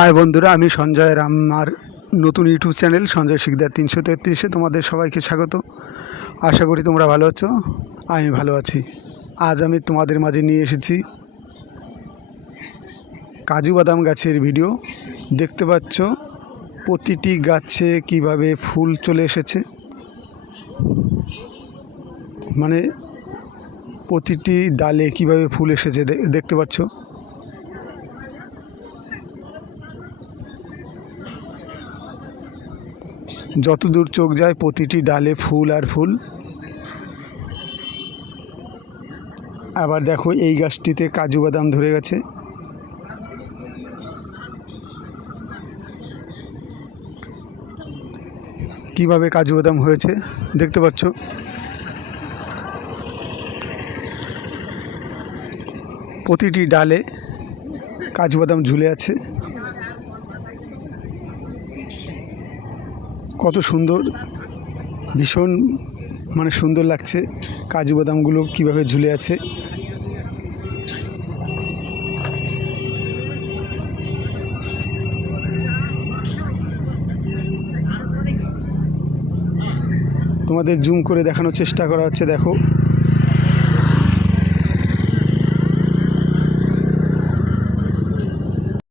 High বন্ধুরা, আমি সঞ্জয় রাম। আর নতুন ইউটিউব চ্যানেল সঞ্জয় শিকদার 333-এ তোমাদের সবাইকে স্বাগত। আশা করি তোমরা ভালো আছো, আমি ভালো আছি। আজ আমি তোমাদের মাঝে নিয়ে এসেছি কাজু বাদাম গাছের ভিডিও। দেখতে পাচ্ছ প্রতিটি গাছে কিভাবে ফুল চলে এসেছে, মানে প্রতিটি ডালে কিভাবে ফুল এসেছে দেখতে পাচ্ছ। যতদূর চোখ যায় প্রতিটি ডালে ফুল আর ফুল। আবার দেখো এই গাছটিতে কাজু বাদাম ধরে গেছে। কিভাবে কাজু বাদাম হয়েছে দেখতে পাচ্ছ। প্রতিটি ডালে কাজু বাদাম ঝুলে আছে। কত সুন্দর, ভীষণ সুন্দর লাগছে কাজু বাদামগুলো কীভাবে ঝুলে আছে। তোমাদের জুম করে দেখানোর চেষ্টা করা হচ্ছে। দেখো